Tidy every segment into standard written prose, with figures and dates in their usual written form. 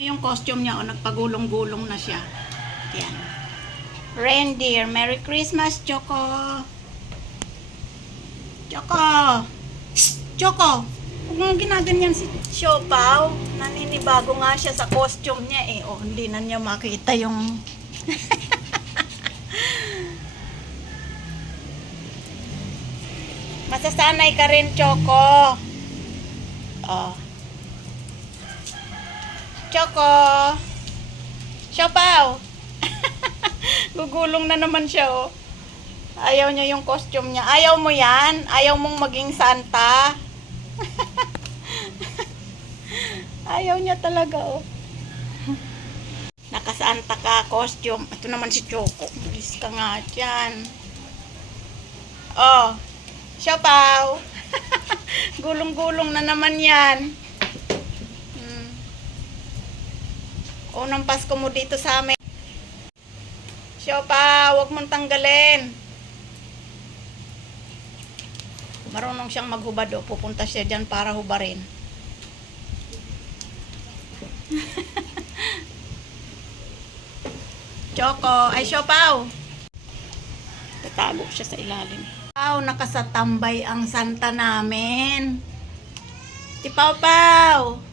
Yung costume niya, nagpagulong-gulong na siya. Yan. Reindeer. Merry Christmas, Choco. Choco. Choco. Huwag mong ginaganyan si Siopaw. Naninibago nga siya sa costume niya eh. Oh, hindi na niya makita yung... Masasanay ka rin, Choco. Oh. Choco. Siopaw. Gugulong na naman siya, oh. Ayaw niya yung costume niya. Ayaw mo yan? Ayaw mong maging Santa? Ayaw niya talaga, oh. Nakasanta ka, costume. Ito naman si Choco. Bilis ka nga dyan. Oh. Siopaw. Gulong-gulong na naman yan. Unang Pasko mo dito sa amin. Siopaw, huwag mong tanggalin. Marunong siyang maghubad, o. Pupunta siya dyan para hubarin. Choco, ay Siopaw. Tatago siya sa ilalim. Nakasatambay ang Santa namin. Si Pau-Pau.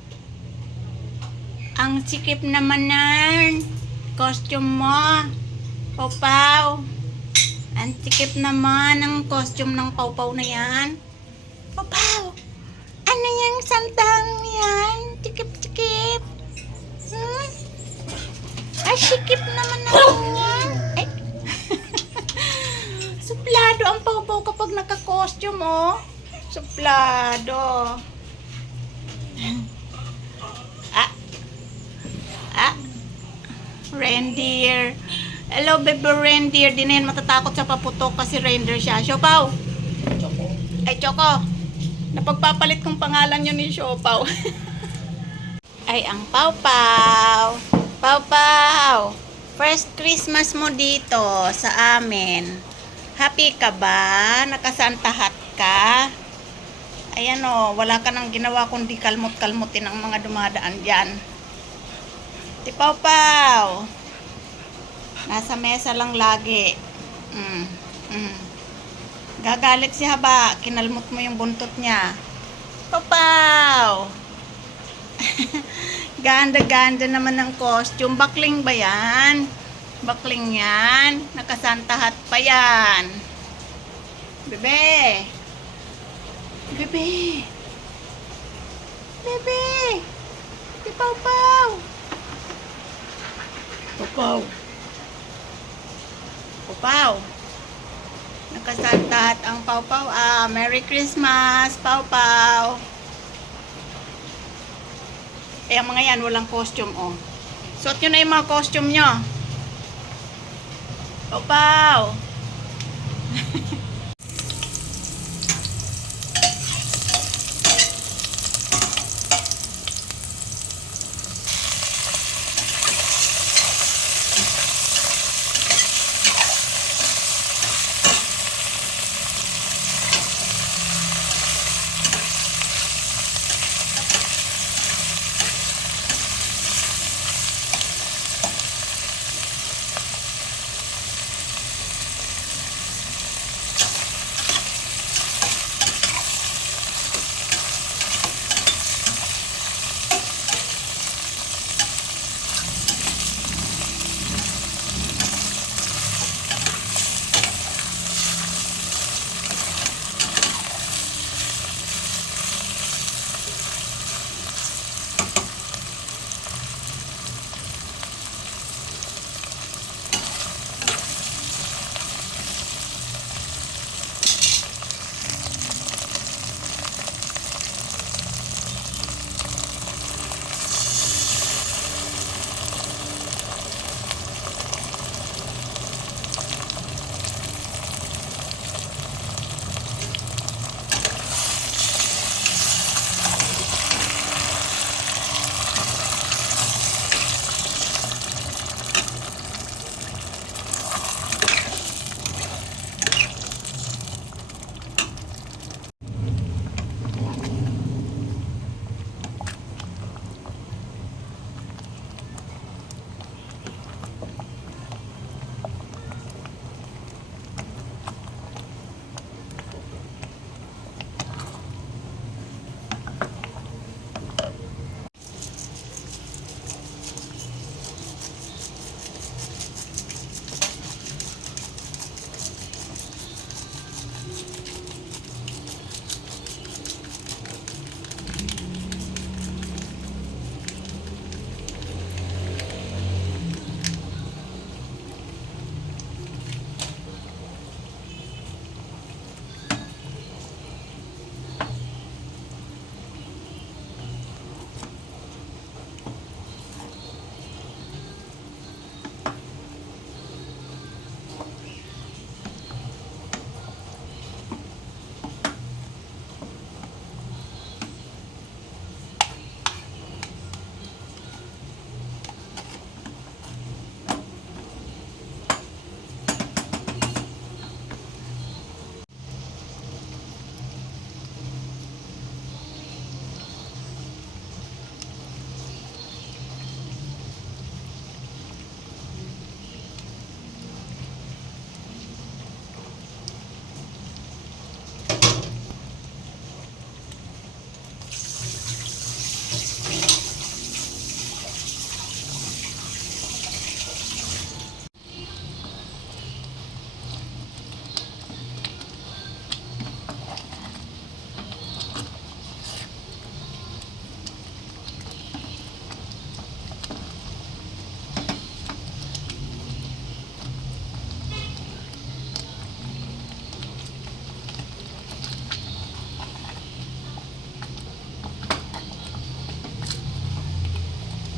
Ang sikip naman ng costume mo. Pau-Pau. Ang sikip naman ng costume ng Pau-Pau na yan. Pau-Pau. Ano yung santang yan? Sikip-sikip. Ay, sikip naman yan. Ay. Suplado ang Pau-Pau kapag naka-costume, oh. Suplado. Reindeer. Hello, baby reindeer. Di na yan matatakot sa paputok kasi reindeer siya. Siopaw. Choco. Ay, Choco. Napagpapalit kong pangalan yun ni Siopaw. Ay, ang Pau-Pau. Pau-Pau. First Christmas mo dito sa amin. Happy ka ba? Nakasanta hat ka? Ayan o, wala ka nang ginawa kundi kalmot-kalmutin ang mga dumadaan dyan. Si Pau-Pau. Nasa mesa lang lagi. Gagalit si Haba. Kinalmot mo yung buntot niya. Pau-Pau. Ganda-ganda naman ng costume. Bakling ba yan? Bakling yan. Nakasanta hat pa yan. Bebe. Bebe. Bebe. Si Pau-Pau. Pau-Pau. Pau-Pau. Nakasanta hat ang Pau-Pau. Merry Christmas, Pau-Pau. Eh, ang mga yan, walang costume, oh. Suot nyo na yung mga costume nyo. Pau-Pau.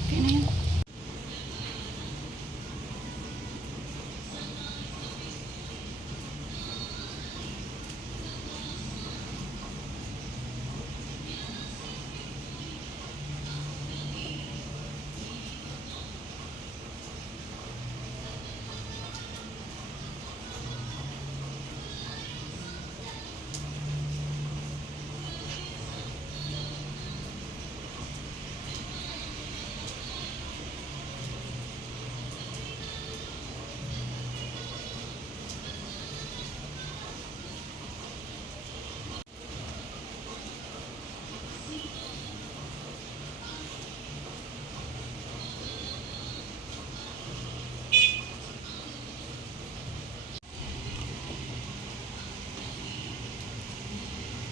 Okay na yan.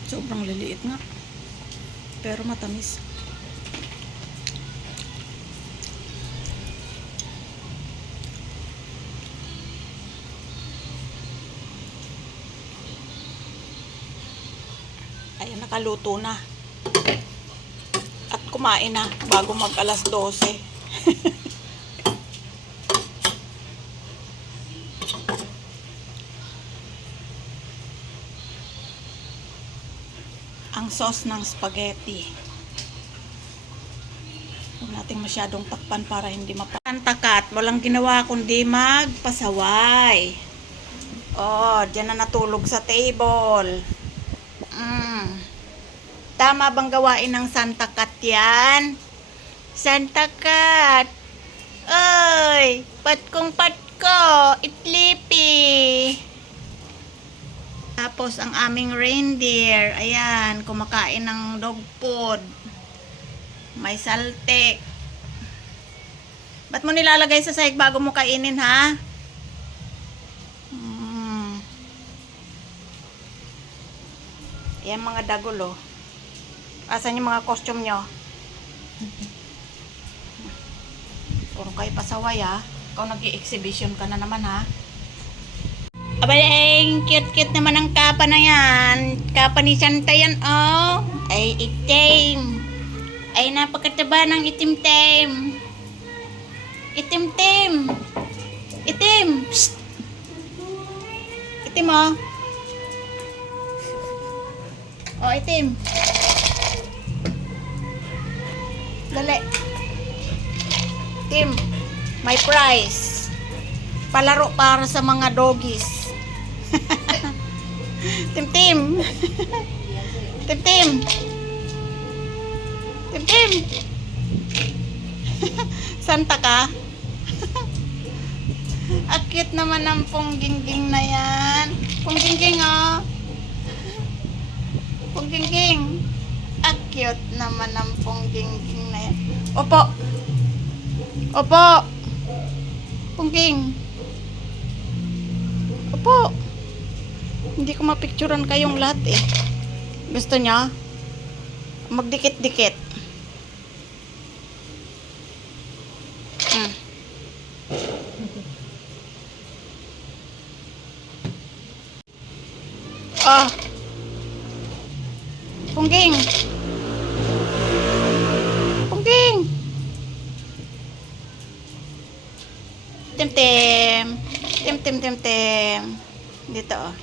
Sobrang liliit nga. Pero matamis. Ayan, nakaluto na. At kumain na bago mag alas 12. Ang sauce ng spaghetti. Huwag natin masyadong takpan para hindi mapantakat. Walang ginawa kundi magpasaway. Oh, dyan na natulog sa table. Tama bang gawain ng Santa Cat yan? Santa Cat! Oy! Patkong patko! Itlipi! Tapos ang aming reindeer, ayan, kumakain ng dog food. May saltek. Ba't mo nilalagay sa sahig bago mo kainin, ha? Ayan mga dagol, oh. Asan yung mga costume nyo? Puro kayo pasaway, ha? Ikaw nag-i-exhibition ka na naman, ha? Abaleng, cute-cute naman ang kapa na yan. Kapa ni Santa yan, oh. Ay, itim. Ay, napakataba ng itim-tim. Itim-tim. Itim. Psst. Itim, oh. Oh, itim. Dali. Itim. May prize. Palaro para sa mga doggies. Tim-tim. Tim-tim. Tim-tim. Santa ka? Akit naman ang ponggingging na yan. Ponggingging, oh. Ponggingging. Akit naman ang ponggingging na yan. Opo. Opo. Pongging. Opo. Hindi ko mapicturan kayong lahat, eh. Gusto niya? Magdikit-dikit. Oh. Pongging. Pongging. Tim-tim. Tim-tim-tim-tim. Dito, oh.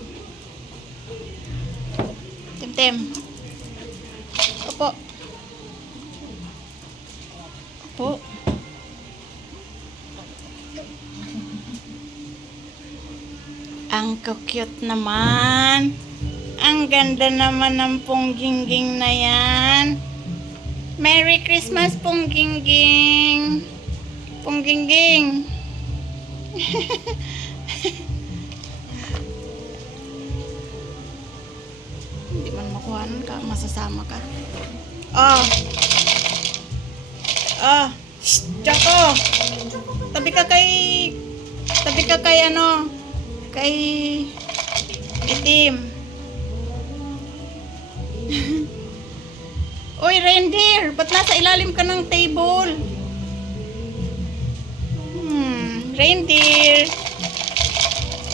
Tim-tim. Opo. Opo. Ang cute naman. Ang ganda naman ng ponggingging na yan. Merry Christmas, ponggingging. Ponggingging. Hindi man makuhaan ka, masasama ka. Oh. Oh. Shh, Choco. Tabi ka kay ano, kay itim. Oy, reindeer, ba't nasa ilalim ka ng table? Reindeer.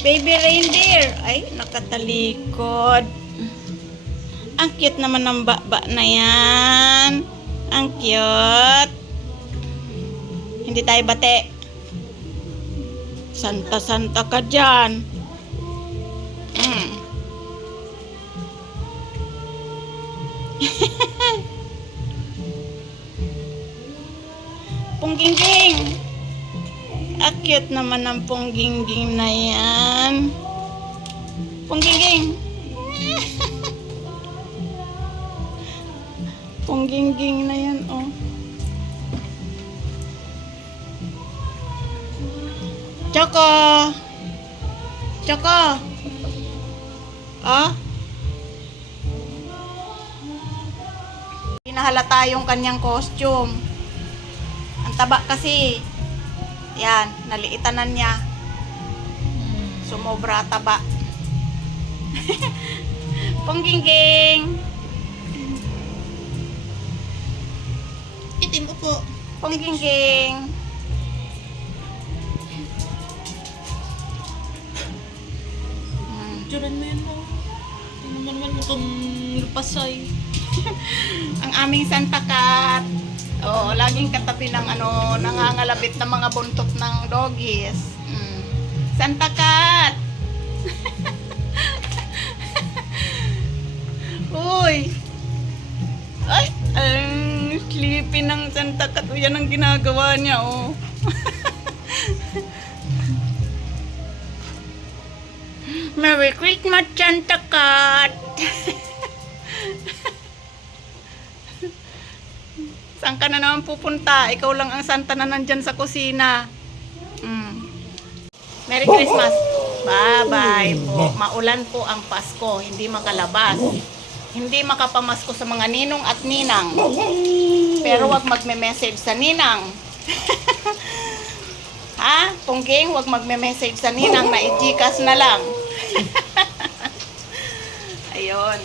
Baby reindeer. Ay, nakatalikod. Ang cute naman ng baba na yan. Ang cute. Hindi tayo bate. Santa-santa ka dyan. Punggingging. Cute naman ang punggingging na yan. Punggingging. Punggingging na yan, oh. Choco. Choco. Ah? Pinahalata yung kanyang costume. Ang taba kasi. Yan, naliitanan niya. Sumobra taba. Punggingging. Itim upo. Punggingging. Diyan mo yun mo. Tingnan mo naman itong lupasay. Ang aming Santa Cat. Oo, laging katabi ng nangangalabit ng mga buntot ng doggies. Santa Cat. Uy. Ay, ang sleepy ng Santa Cat. Yan ang ginagawa niya, oh. Merry Christmas, Santa Cat. Saan ka na naman pupunta? Ikaw lang ang Santa na nandyan sa kusina. Merry Christmas. Bye-bye po. Maulan po ang Pasko. Hindi makalabas. Hindi makapamasko sa mga ninong at ninang. Pero wag magme-message sa ninang. Ha? Pungging, wag magme-message sa ninang na i-Gcash na lang. Ayun.